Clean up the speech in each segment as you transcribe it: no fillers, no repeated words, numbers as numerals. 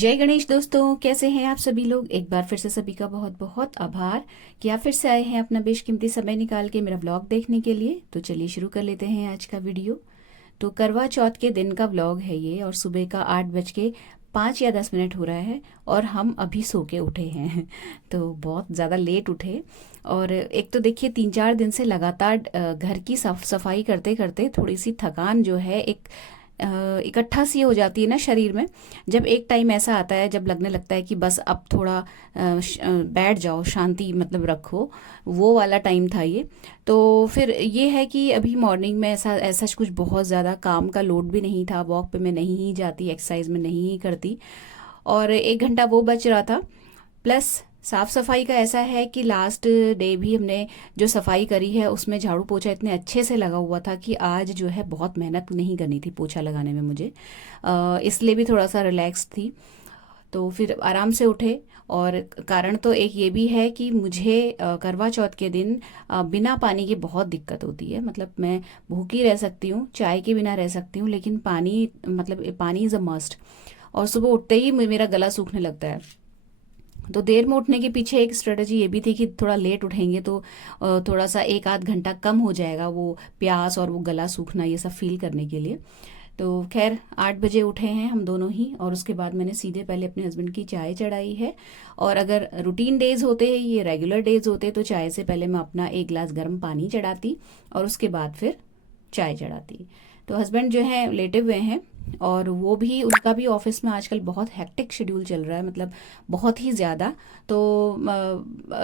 जय गणेश दोस्तों, कैसे हैं आप सभी लोग। एक बार फिर से सभी का बहुत बहुत आभार कि आप फिर से आए हैं अपना बेशकीमती समय निकाल के मेरा व्लॉग देखने के लिए। तो चलिए शुरू कर लेते हैं आज का वीडियो। तो करवा चौथ के दिन का व्लॉग है ये, और सुबह का 8 बज के 5 या 10 मिनट हो रहा है और हम अभी सो के उठे हैं। तो बहुत ज़्यादा लेट उठे। और एक तो देखिए 3-4 दिन से लगातार घर की साफ सफाई करते करते थोड़ी सी थकान जो है एक इकट्ठा सी हो जाती है ना शरीर में। जब एक टाइम ऐसा आता है जब लगने लगता है कि बस अब थोड़ा बैठ जाओ, शांति मतलब रखो, वो वाला टाइम था ये। तो फिर ये है कि अभी मॉर्निंग में ऐसा ऐसा कुछ बहुत ज़्यादा काम का लोड भी नहीं था, वॉक पे मैं नहीं ही जाती, एक्सरसाइज में नहीं ही करती, और 1 घंटा वो बच रहा था। प्लस साफ सफाई का ऐसा है कि लास्ट डे भी हमने जो सफाई करी है उसमें झाड़ू पोछा इतने अच्छे से लगा हुआ था कि आज जो है बहुत मेहनत नहीं करनी थी पोछा लगाने में मुझे। इसलिए भी थोड़ा सा रिलैक्स थी। तो फिर आराम से उठे। और कारण तो एक ये भी है कि मुझे करवा चौथ के दिन बिना पानी के बहुत दिक्कत होती है। मतलब मैं भूखी रह सकती हूँ, चाय के बिना रह सकती हूँ, लेकिन पानी मतलब पानी इज़ अ मस्ट। और सुबह उठते ही मेरा गला सूखने लगता है। तो देर में उठने के पीछे एक स्ट्रेटजी ये भी थी कि थोड़ा लेट उठेंगे तो थोड़ा सा 1-8 घंटा कम हो जाएगा वो प्यास और वो गला सूखना ये सब फील करने के लिए। तो खैर 8 बजे उठे हैं हम दोनों ही, और उसके बाद मैंने सीधे पहले अपने हस्बैंड की चाय चढ़ाई है। और अगर रूटीन डेज होते ये रेगुलर डेज होते तो चाय से पहले मैं अपना 1 गिलास गर्म पानी चढ़ाती और उसके बाद फिर चाय चढ़ाती। तो हस्बैंड जो है लेटे हुए हैं, और वो भी उनका भी ऑफिस में आजकल बहुत हेक्टिक शेड्यूल चल रहा है, मतलब बहुत ही ज़्यादा। तो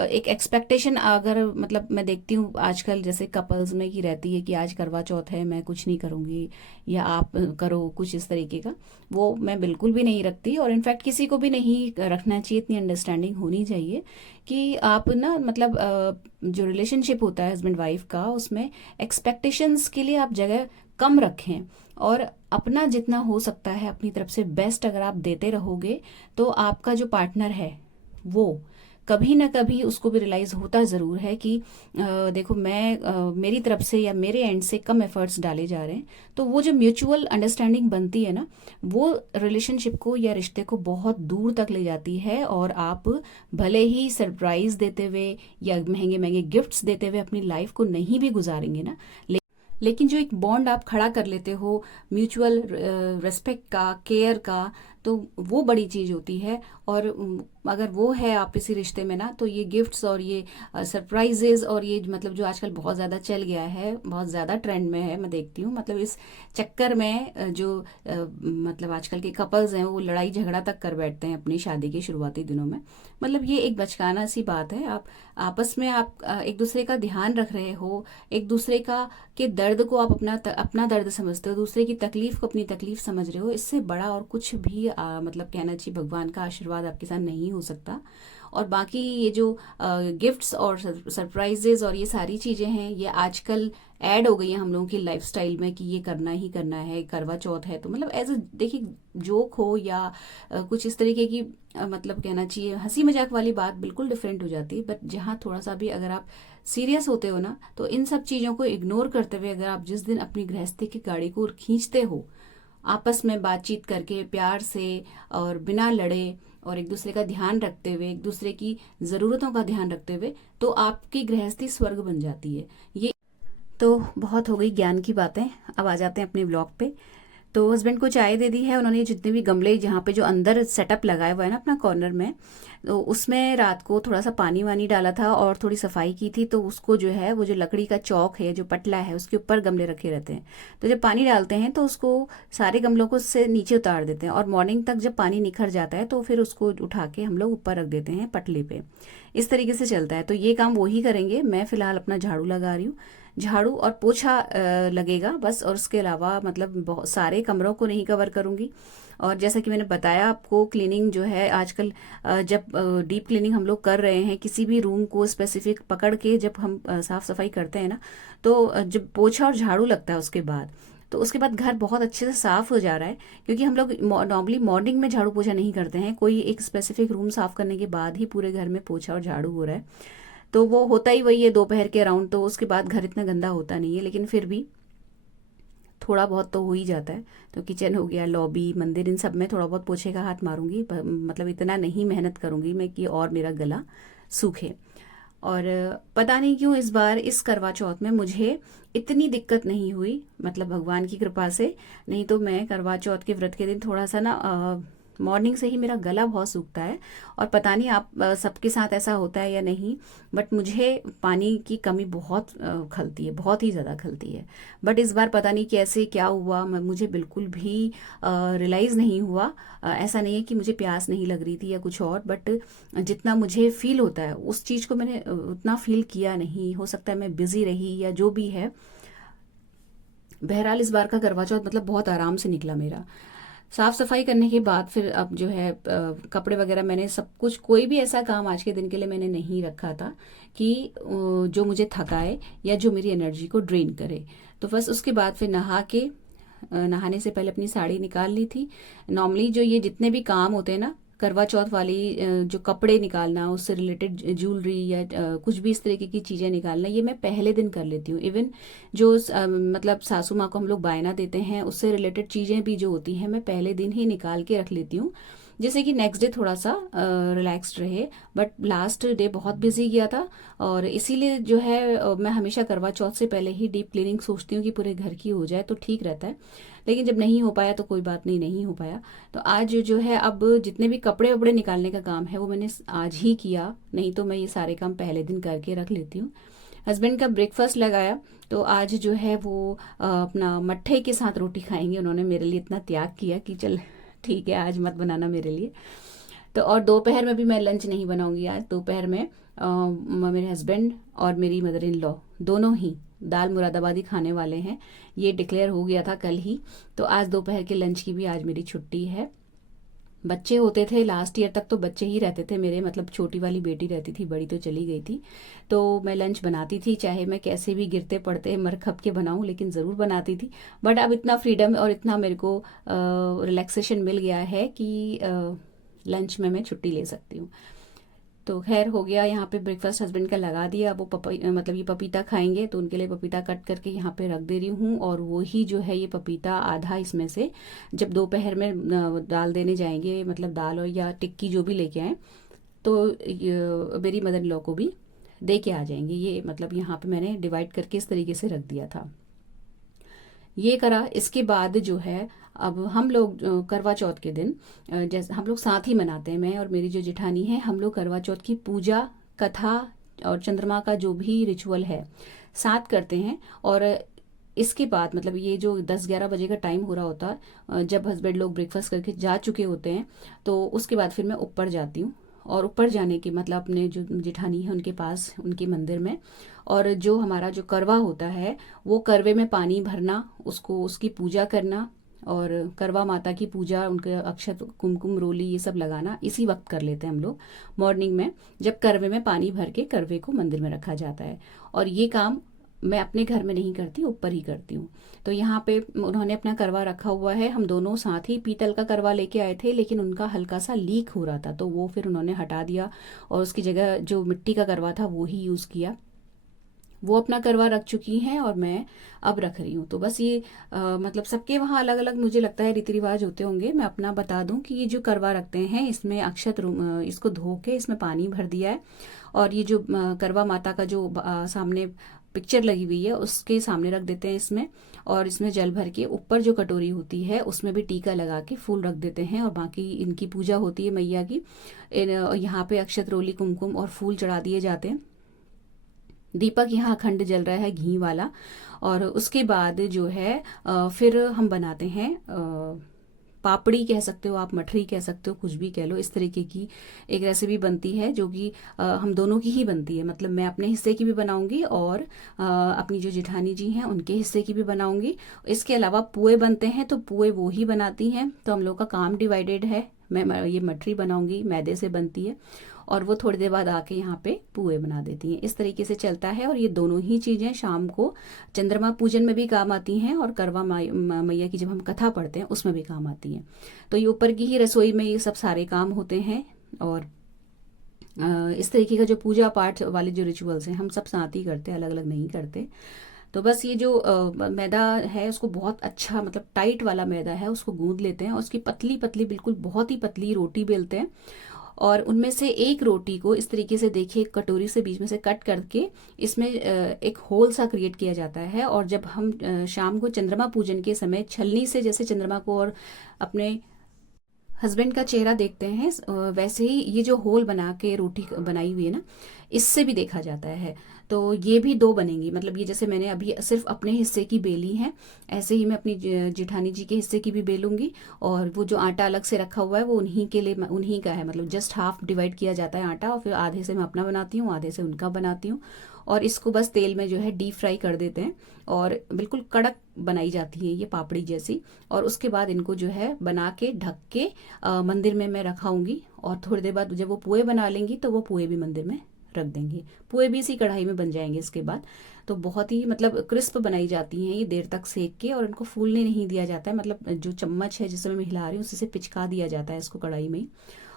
एक एक्सपेक्टेशन अगर मतलब मैं देखती हूँ आजकल जैसे कपल्स में की रहती है कि आज करवा चौथ है, मैं कुछ नहीं करूँगी या आप करो, कुछ इस तरीके का वो मैं बिल्कुल भी नहीं रखती। और इनफैक्ट किसी को भी नहीं रखना चाहिए, इतनी अंडरस्टैंडिंग होनी चाहिए कि आप ना मतलब जो रिलेशनशिप होता है हस्बैंड वाइफ का, उसमें एक्सपेक्टेशंस के लिए आप जगह कम रखें। और अपना जितना हो सकता है अपनी तरफ से बेस्ट अगर आप देते रहोगे तो आपका जो पार्टनर है वो कभी ना कभी उसको भी रियलाइज होता ज़रूर है कि देखो मैं मेरी तरफ से या मेरे एंड से कम एफर्ट्स डाले जा रहे हैं। तो वो जो म्यूचुअल अंडरस्टैंडिंग बनती है ना, वो रिलेशनशिप को या रिश्ते को बहुत दूर तक ले जाती है। और आप भले ही सरप्राइज देते हुए या महंगे महंगे गिफ्ट्स देते हुए अपनी लाइफ को नहीं भी गुजारेंगे ना, लेकिन जो एक बॉन्ड आप खड़ा कर लेते हो म्यूचुअल रेस्पेक्ट का, केयर का, तो वो बड़ी चीज होती है। और अगर वो है आप इसी रिश्ते में ना, तो ये गिफ्ट्स और ये सरप्राइजेज और ये मतलब जो आजकल बहुत ज़्यादा चल गया है, बहुत ज़्यादा ट्रेंड में है, मैं देखती हूँ। मतलब इस चक्कर में मतलब आजकल के कपल्स हैं वो लड़ाई झगड़ा तक कर बैठते हैं अपनी शादी के शुरुआती दिनों में। मतलब ये एक बचकाना सी बात है। आप आपस में आप एक दूसरे का ध्यान रख रहे हो, एक दूसरे का के दर्द को आप अपना दर्द समझते हो, दूसरे की तकलीफ को अपनी तकलीफ समझ रहे हो, इससे बड़ा और कुछ भी मतलब कहना चाहिए भगवान का आशीर्वाद आपके साथ नहीं हो सकता। और बाकी ये जो गिफ्ट्स और सरप्राइजेज और ये सारी चीजें हैं, ये आजकल ऐड हो गई हैं हम लोगों की लाइफस्टाइल में कि ये करना ही करना है, करवा चौथ है तो मतलब एज अ देखिए जोक हो या कुछ इस तरीके की मतलब कहना चाहिए हंसी मजाक वाली बात बिल्कुल डिफरेंट हो जाती है। बट जहाँ थोड़ा सा भी अगर आप सीरियस होते हो ना, तो इन सब चीजों को इग्नोर करते हुए अगर आप जिस दिन अपनी गृहस्थी की गाड़ी को खींचते हो आपस में बातचीत करके प्यार से और बिना लड़े और एक दूसरे का ध्यान रखते हुए, एक दूसरे की ज़रूरतों का ध्यान रखते हुए, तो आपकी गृहस्थी स्वर्ग बन जाती है ये। तो बहुत हो गई ज्ञान की बातें, अब आ जाते हैं अपने ब्लॉग पे। तो हस्बैंड को चाय दे दी है उन्होंने। जितने भी गमले जहाँ पे जो अंदर सेटअप लगाया हुआ है ना अपना कॉर्नर में, तो उसमें रात को थोड़ा सा पानी वानी डाला था और थोड़ी सफाई की थी। तो उसको जो है वो जो लकड़ी का चौक है जो पटला है उसके ऊपर गमले रखे रहते हैं। तो जब पानी डालते हैं तो उसको सारे गमलों को उससे नीचे उतार देते हैं, और मॉर्निंग तक जब पानी निखर जाता है तो फिर उसको उठा के हम लोग ऊपर रख देते हैं पटले पे। इस तरीके से चलता है। तो ये काम वो ही करेंगे, मैं फिलहाल अपना झाड़ू लगा रही हूँ। झाड़ू और पोछा लगेगा बस, और उसके अलावा मतलब बहुत सारे कमरों को नहीं कवर करूंगी। और जैसा कि मैंने बताया आपको, क्लीनिंग जो है आजकल जब डीप क्लीनिंग हम लोग कर रहे हैं किसी भी रूम को स्पेसिफिक पकड़ के जब हम साफ सफाई करते हैं ना, तो जब पोछा और झाड़ू लगता है उसके बाद, तो उसके बाद घर बहुत अच्छे से साफ हो जा रहा है। क्योंकि हम लोग नॉर्मली मॉर्निंग में झाड़ू पोछा नहीं करते हैं, कोई एक स्पेसिफिक रूम साफ करने के बाद ही पूरे घर में पोछा और झाड़ू हो रहा है। तो वो होता ही वही है दोपहर के अराउंड, तो उसके बाद घर इतना गंदा होता नहीं है, लेकिन फिर भी थोड़ा बहुत तो हो ही जाता है। तो किचन हो गया, लॉबी, मंदिर, इन सब में थोड़ा बहुत पोछे का हाथ मारूंगी, मतलब इतना नहीं मेहनत करूंगी मैं कि और मेरा गला सूखे। और पता नहीं क्यों इस बार इस करवा चौथ में मुझे इतनी दिक्कत नहीं हुई, मतलब भगवान की कृपा से। नहीं तो मैं करवा चौथ के व्रत के दिन थोड़ा सा ना मॉर्निंग से ही मेरा गला बहुत सूखता है। और पता नहीं आप सबके साथ ऐसा होता है या नहीं, बट मुझे पानी की कमी बहुत खलती है, बहुत ही ज़्यादा खलती है। बट इस बार पता नहीं कैसे क्या हुआ, मुझे बिल्कुल भी रियलाइज़ नहीं हुआ। ऐसा नहीं है कि मुझे प्यास नहीं लग रही थी या कुछ और, बट जितना मुझे फील होता है उस चीज़ को मैंने उतना फील किया नहीं। हो सकता है मैं बिजी रही या जो भी है। बहरहाल इस बार का करवा चौथ मतलब बहुत आराम से निकला मेरा। साफ सफाई करने के बाद फिर अब जो है कपड़े वगैरह मैंने सब कुछ, कोई भी ऐसा काम आज के दिन के लिए मैंने नहीं रखा था कि जो मुझे थकाए या जो मेरी एनर्जी को ड्रेन करे। तो बस उसके बाद फिर नहाने से पहले अपनी साड़ी निकाल ली थी। नॉर्मली जो ये जितने भी काम होते हैं ना करवा चौथ वाली, जो कपड़े निकालना, उससे रिलेटेड ज्वेलरी या कुछ भी इस तरीके की चीज़ें निकालना, ये मैं पहले दिन कर लेती हूँ। इवन जो मतलब सासू माँ को हम लोग बायना देते हैं, उससे रिलेटेड चीज़ें भी जो होती हैं मैं पहले दिन ही निकाल के रख लेती हूँ, जैसे कि नेक्स्ट डे थोड़ा सा रिलैक्स्ड रहे। बट लास्ट डे बहुत बिजी गया था, और इसीलिए जो है मैं हमेशा करवा चौथ से पहले ही डीप क्लीनिंग सोचती हूँ कि पूरे घर की हो जाए तो ठीक रहता है। लेकिन जब नहीं हो पाया तो कोई बात नहीं, नहीं हो पाया। तो आज जो है अब जितने भी कपड़े वपड़े निकालने का काम है वो मैंने आज ही किया, नहीं तो मैं ये सारे काम पहले दिन करके रख लेती हूँ। हस्बैंड का ब्रेकफास्ट लगाया, तो आज जो है वो अपना मट्ठे के साथ रोटी खाएंगे। उन्होंने मेरे लिए इतना त्याग किया कि चल ठीक है आज मत बनाना मेरे लिए। तो और दोपहर में भी मैं लंच नहीं बनाऊंगी आज। दोपहर में मेरे हस्बैंड और मेरी मदर इन लॉ दोनों ही दाल मुरादाबादी खाने वाले हैं। ये डिक्लेयर हो गया था कल ही। तो आज दोपहर के लंच की भी आज मेरी छुट्टी है। बच्चे होते थे लास्ट ईयर तक, तो बच्चे ही रहते थे मेरे, मतलब छोटी वाली बेटी रहती थी, बड़ी तो चली गई थी। तो मैं लंच बनाती थी, चाहे मैं कैसे भी गिरते पड़ते मर खप के बनाऊं, लेकिन ज़रूर बनाती थी। बट अब इतना फ्रीडम और इतना मेरे को रिलैक्सेशन मिल गया है कि लंच में मैं छुट्टी ले सकती हूँ। तो खैर हो गया, यहाँ पे ब्रेकफास्ट हस्बैंड का लगा दिया। अब वो मतलब ये पपीता खाएंगे तो उनके लिए पपीता कट करके यहाँ पे रख दे रही हूँ। और वो ही जो है ये पपीता आधा इसमें से जब दोपहर में दाल देने जाएंगे, मतलब दाल और या टिक्की जो भी लेके आए, तो मेरी मदर इन लॉ को भी दे के आ जाएंगे। ये मतलब यहाँ पे मैंने डिवाइड करके इस तरीके से रख दिया था। ये करा, इसके बाद जो है अब हम लोग करवा चौथ के दिन जैसे हम लोग साथ ही मनाते हैं, मैं और मेरी जो जेठानी है, हम लोग करवा चौथ की पूजा, कथा और चंद्रमा का जो भी रिचुअल है साथ करते हैं। और इसके बाद मतलब ये जो 10-11 बजे का टाइम हो रहा होता है, जब हस्बैंड लोग ब्रेकफास्ट करके जा चुके होते हैं, तो उसके बाद फिर मैं ऊपर जाती हूँ। और ऊपर जाने की मतलब अपने जो जेठानी है उनके पास, उनके मंदिर में, और जो हमारा जो करवा होता है वो करवे में पानी भरना, उसको उसकी पूजा करना, और करवा माता की पूजा, उनके अक्षत कुमकुम रोली ये सब लगाना इसी वक्त कर लेते हैं हम लोग मॉर्निंग में, जब करवे में पानी भर के करवे को मंदिर में रखा जाता है। और ये काम मैं अपने घर में नहीं करती, ऊपर ही करती हूँ। तो यहाँ पे उन्होंने अपना करवा रखा हुआ है, हम दोनों साथ ही पीतल का करवा लेके आए थे, लेकिन उनका हल्का सा लीक हो रहा था तो वो फिर उन्होंने हटा दिया और उसकी जगह जो मिट्टी का करवा था वो ही यूज़ किया। वो अपना करवा रख चुकी हैं और मैं अब रख रही हूँ। तो बस ये मतलब सबके वहाँ अलग अलग मुझे लगता है रीति रिवाज होते होंगे। मैं अपना बता दूं कि ये जो करवा रखते हैं इसमें इसको धो के इसमें पानी भर दिया है, और ये जो करवा माता का जो सामने पिक्चर लगी हुई है उसके सामने रख देते हैं इसमें, और इसमें जल भर के ऊपर जो कटोरी होती है उसमें भी टीका लगा के फूल रख देते हैं। और बाकी इनकी पूजा होती है मैया की। यहाँ पे अक्षत रोली कुमकुम और फूल चढ़ा दिए जाते हैं। दीपक यहाँ अखंड जल रहा है घी वाला। और उसके बाद जो है फिर हम बनाते हैं पापड़ी कह सकते हो आप, मठरी कह सकते हो, कुछ भी कह लो। इस तरीके की एक रेसिपी बनती है जो कि हम दोनों की ही बनती है, मतलब मैं अपने हिस्से की भी बनाऊंगी और अपनी जो जेठानी जी हैं उनके हिस्से की भी बनाऊंगी। इसके अलावा पुए बनते हैं तो पुए वो ही बनाती हैं, तो हम लोग का काम डिवाइडेड है। मैं ये मठरी बनाऊंगी, मैदे से बनती है, और वो थोड़ी देर बाद आके यहाँ पे पुए बना देती हैं। इस तरीके से चलता है। और ये दोनों ही चीज़ें शाम को चंद्रमा पूजन में भी काम आती हैं और करवा मैया की जब हम कथा पढ़ते हैं उसमें भी काम आती हैं। तो ये ऊपर की ही रसोई में ये सब सारे काम होते हैं। और इस तरीके का जो पूजा पाठ वाले जो रिचुअल्स हैं हम सब साथ ही करते हैं, अलग अलग नहीं करते। तो बस ये जो मैदा है उसको बहुत अच्छा मतलब टाइट वाला मैदा है उसको गूंद लेते हैं और उसकी पतली पतली बिल्कुल बहुत ही पतली रोटी बेलते हैं। और उनमें से एक रोटी को इस तरीके से देखिए कटोरी से बीच में से कट करके इसमें एक होल सा क्रिएट किया जाता है। और जब हम शाम को चंद्रमा पूजन के समय छलनी से जैसे चंद्रमा को और अपने हस्बैंड का चेहरा देखते हैं, वैसे ही ये जो होल बना के रोटी बनाई हुई है ना, इससे भी देखा जाता है। तो ये भी दो बनेंगी, मतलब ये जैसे मैंने अभी सिर्फ अपने हिस्से की बेली है, ऐसे ही मैं अपनी जेठानी जी के हिस्से की भी बेलूंगी। और वो जो आटा अलग से रखा हुआ है वो उन्हीं के लिए, उन्हीं का है, मतलब जस्ट हाफ डिवाइड किया जाता है आटा, और फिर आधे से मैं अपना बनाती हूँ, आधे से उनका बनाती हूँ। और इसको बस तेल में जो है डीप फ्राई कर देते हैं और बिल्कुल कड़क बनाई जाती है ये पापड़ी जैसी। और उसके बाद इनको जो है बना के ढक के मंदिर में मैं रखाऊंगी। और थोड़ी देर बाद जब वो पुए बना लेंगी तो वो पुए भी मंदिर में रख देंगे। पुए भी इसी कढ़ाई में बन जाएंगे इसके बाद। तो बहुत ही मतलब क्रिस्प बनाई जाती हैं ये देर तक सेक के, और इनको फूलने नहीं दिया जाता है, मतलब जो चम्मच है जिससे मैं हिला रही हूँ उसी से पिचका दिया जाता है इसको कढ़ाई में।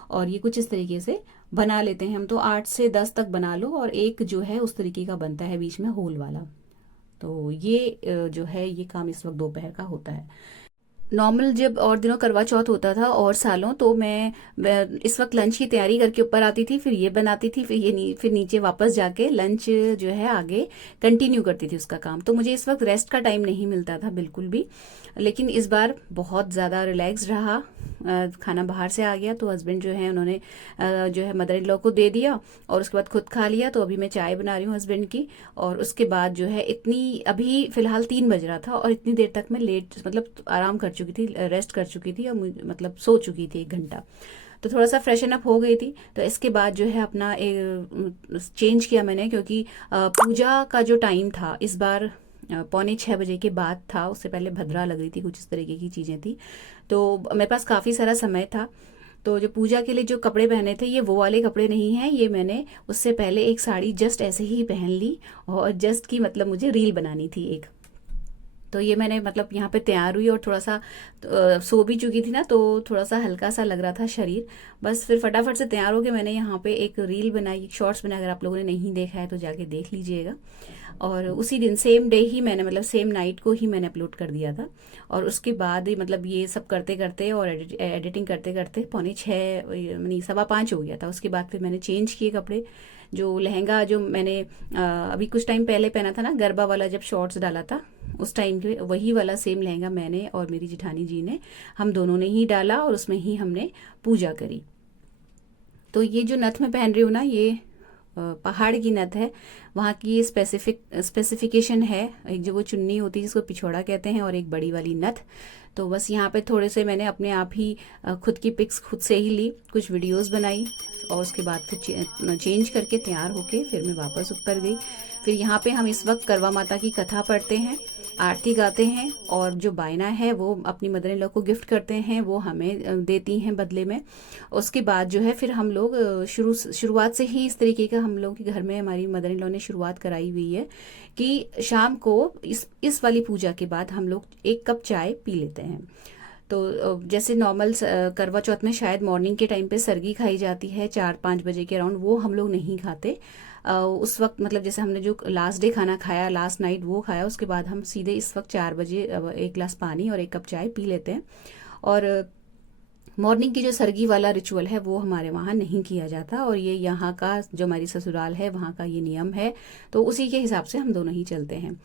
और ये कुछ इस तरीके से बना लेते हैं हम। तो 8 से 10 तक बना लो, और एक जो है उस तरीके का बनता है बीच में होल वाला। तो ये जो है ये काम इस वक्त दोपहर का होता है। नॉर्मल जब और दिनों करवा चौथ होता था और सालों, तो मैं इस वक्त लंच की तैयारी करके ऊपर आती थी, फिर ये बनाती थी, फिर फिर नीचे वापस जाके लंच जो है आगे कंटिन्यू करती थी उसका काम। तो मुझे इस वक्त रेस्ट का टाइम नहीं मिलता था बिल्कुल भी। लेकिन इस बार बहुत ज़्यादा रिलैक्स रहा। खाना बाहर से आ गया तो हस्बैंड जो है उन्होंने जो है मदर इन लॉ को दे दिया, और उसके बाद खुद खा लिया। तो अभी मैं चाय बना रही हूँ हस्बैंड की। और उसके बाद जो है इतनी अभी फिलहाल 3 बज रहा था, और इतनी देर तक मैं लेट मतलब आराम कर चुकी थी, रेस्ट कर चुकी थी, और मतलब सो चुकी थी 1 घंटा। तो थोड़ा सा फ्रेशन अप हो गई थी। तो इसके बाद जो है अपना चेंज किया मैंने, क्योंकि पूजा का जो टाइम था इस बार 5:45 के बाद था। उससे पहले भद्रा लग रही थी, कुछ इस तरीके की चीज़ें थी। तो मेरे पास काफ़ी सारा समय था। तो जो पूजा के लिए जो कपड़े पहने थे ये वो वाले कपड़े नहीं हैं, ये मैंने उससे पहले एक साड़ी जस्ट ऐसे ही पहन ली, और जस्ट की मतलब मुझे रील बनानी थी एक। तो ये मैंने मतलब यहाँ पे तैयार हुई, और थोड़ा सा सो भी चुकी थी ना, तो थोड़ा सा हल्का सा लग रहा था शरीर। बस फिर फटाफट से तैयार होके मैंने यहाँ पे एक रील बनाई, एक शॉर्ट्स बनाया। अगर आप लोगों ने नहीं देखा है तो जाके देख लीजिएगा। और उसी दिन सेम डे ही मैंने मतलब सेम नाइट को ही मैंने अपलोड कर दिया था। और उसके बाद ही मतलब ये सब करते करते और एडिटिंग करते करते 4:45 नहीं 4:15 हो गया था। उसके बाद फिर मैंने चेंज किए कपड़े। जो लहंगा जो मैंने अभी कुछ टाइम पहले पहना था ना, गरबा वाला जब शॉर्ट्स डाला था उस टाइम के, वही वाला सेम लहंगा मैंने और मेरी जेठानी जी ने, हम दोनों ने ही डाला, और उसमें ही हमने पूजा करी। तो ये जो नथ में पहन रही हूँ ना, ये पहाड़ की नथ है। वहाँ की ये स्पेसिफिकेशन है। एक जो वो चुन्नी होती है जिसको पिछोड़ा कहते हैं, और एक बड़ी वाली नथ। तो बस यहाँ पे थोड़े से मैंने अपने आप ही खुद की पिक्स खुद से ही ली, कुछ वीडियोस बनाई, और उसके बाद फिर चेंज करके तैयार होके फिर मैं वापस ऊपर गई। फिर यहाँ पे हम इस वक्त करवा माता की कथा पढ़ते हैं, आरती गाते हैं, और जो बायना है वो अपनी मदर इन लॉ को गिफ्ट करते हैं, वो हमें देती हैं बदले में। उसके बाद जो है फिर हम लोग शुरुआत से ही इस तरीके का हम लोग के घर में हमारी मदर इन लॉ ने शुरुआत कराई हुई है कि शाम को इस वाली पूजा के बाद हम लोग 1 कप चाय पी लेते हैं। तो जैसे नॉर्मल करवा चौथ में शायद मॉर्निंग के टाइम पे सरगी खाई जाती है 4-5 बजे के अराउंड, वो हम लोग नहीं खाते। उस वक्त मतलब जैसे हमने जो लास्ट डे खाना खाया, लास्ट नाइट वो खाया, उसके बाद हम सीधे इस वक्त 4 बजे 1 गिलास पानी और 1 कप चाय पी लेते हैं। और मॉर्निंग की जो सरगी वाला रिचुअल है वो हमारे वहाँ नहीं किया जाता, और ये यहाँ का जो हमारी ससुराल है वहाँ का ये नियम है। तो उसी के हिसाब से हम दोनों ही चलते हैं।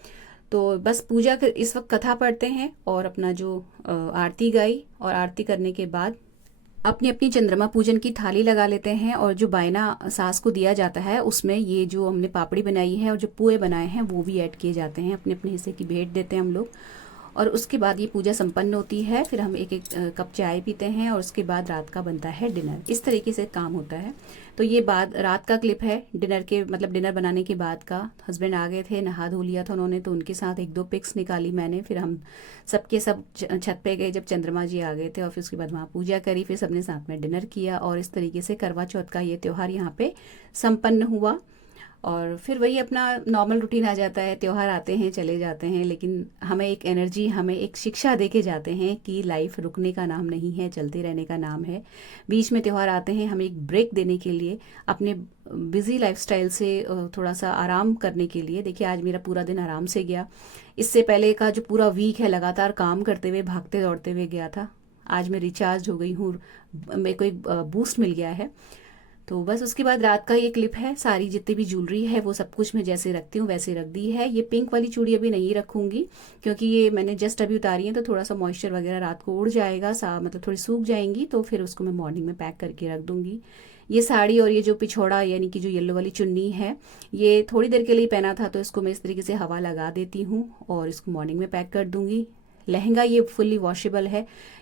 तो बस पूजा इस वक्त कथा पढ़ते हैं, और अपना जो आरती गाई, और आरती करने के बाद अपनी अपनी चंद्रमा पूजन की थाली लगा लेते हैं। और जो बायना सास को दिया जाता है उसमें ये जो हमने पापड़ी बनाई है और जो पुए बनाए हैं वो भी ऐड किए जाते हैं, अपने अपने हिस्से की भेंट देते हैं हम लोग। और उसके बाद ये पूजा संपन्न होती है, फिर हम 1-1 कप चाय पीते हैं, और उसके बाद रात का बनता है डिनर। इस तरीके से काम होता है। तो ये बाद रात का क्लिप है डिनर के, मतलब डिनर बनाने के बाद का। हस्बैंड आ गए थे, नहा धो लिया था उन्होंने, तो उनके साथ 1-2 पिक्स निकाली मैंने। फिर हम सबके सब छत पे गए जब चंद्रमा जी आ गए थे, और फिर उसके बाद वहाँ पूजा करी, फिर सबने साथ में डिनर किया। और इस तरीके से करवा चौथ का ये त्यौहार यहाँ पे संपन्न हुआ। और फिर वही अपना नॉर्मल रूटीन आ जाता है, त्यौहार आते हैं चले जाते हैं, लेकिन हमें एक एनर्जी, हमें एक शिक्षा दे के जाते हैं कि लाइफ रुकने का नाम नहीं है, चलते रहने का नाम है। बीच में त्यौहार आते हैं हमें एक ब्रेक देने के लिए, अपने बिजी लाइफस्टाइल से थोड़ा सा आराम करने के लिए। देखिए आज मेरा पूरा दिन आराम से गया। इससे पहले का जो पूरा वीक है लगातार काम करते हुए, भागते दौड़ते हुए गया था। आज मैं रिचार्ज हो गई हूँ, मेरे को एक बूस्ट मिल गया है। तो बस उसके बाद रात का ये क्लिप है, सारी जितनी भी ज्वेलरी है वो सब कुछ मैं जैसे रखती हूँ वैसे रख दी है। ये पिंक वाली चूड़ी अभी नहीं रखूंगी क्योंकि ये मैंने जस्ट अभी उतारी है, तो थोड़ा सा मॉइस्चर वगैरह रात को उड़ जाएगा, मतलब थोड़ी सूख जाएंगी, तो फिर उसको मैं मॉर्निंग में पैक करके रख दूंगी। ये साड़ी और ये जो पिछोड़ा यानी कि जो येलो वाली चुन्नी है, ये थोड़ी देर के लिए पहना था, तो इसको मैं इस तरीके से हवा लगा देती हूँ और इसको मॉर्निंग में पैक कर दूंगी। लहंगा ये फुल्ली वॉशेबल है,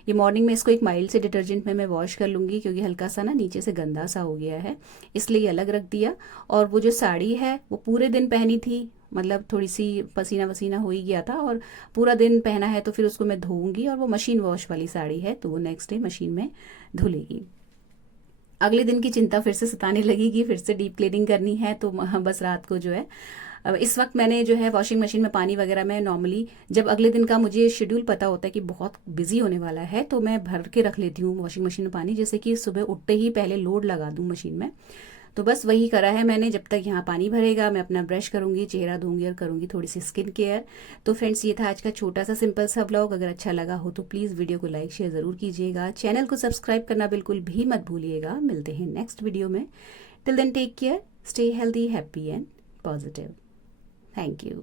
ये मॉर्निंग में इसको एक माइल्ड से डिटर्जेंट में मैं वॉश कर लूँगी क्योंकि हल्का सा ना नीचे से गंदा सा हो गया है, इसलिए ये अलग रख दिया। और वो जो साड़ी है वो पूरे दिन पहनी थी, मतलब थोड़ी सी पसीना वसीना हो ही गया था, और पूरा दिन पहना है तो फिर उसको मैं धोऊंगी। और वो मशीन वॉश वाली साड़ी है तो वो नेक्स्ट डे मशीन में धुलेगी। अगले दिन की चिंता फिर से सताने लगेगी, फिर से डीप क्लीनिंग करनी है, तो बस रात को जो है, अब इस वक्त मैंने जो है वॉशिंग मशीन में पानी वगैरह में नॉर्मली जब अगले दिन का मुझे शेड्यूल पता होता है कि बहुत बिजी होने वाला है, तो मैं भर के रख लेती हूँ वॉशिंग मशीन में पानी, जैसे कि सुबह उठते ही पहले लोड लगा दूँ मशीन में। तो बस वही करा है मैंने। जब तक यहाँ पानी भरेगा मैं अपना ब्रश करूंगी, चेहरा धोऊंगी और करूंगी थोड़ी सी स्किन केयर। तो फ्रेंड्स ये था आज का छोटा सा सिंपल सा व्लॉग। अगर अच्छा लगा हो तो प्लीज़ वीडियो को लाइक शेयर ज़रूर कीजिएगा, चैनल को सब्सक्राइब करना बिल्कुल भी मत भूलिएगा। मिलते हैं नेक्स्ट वीडियो में। Till then take care, stay healthy, happy and positive. Thank you.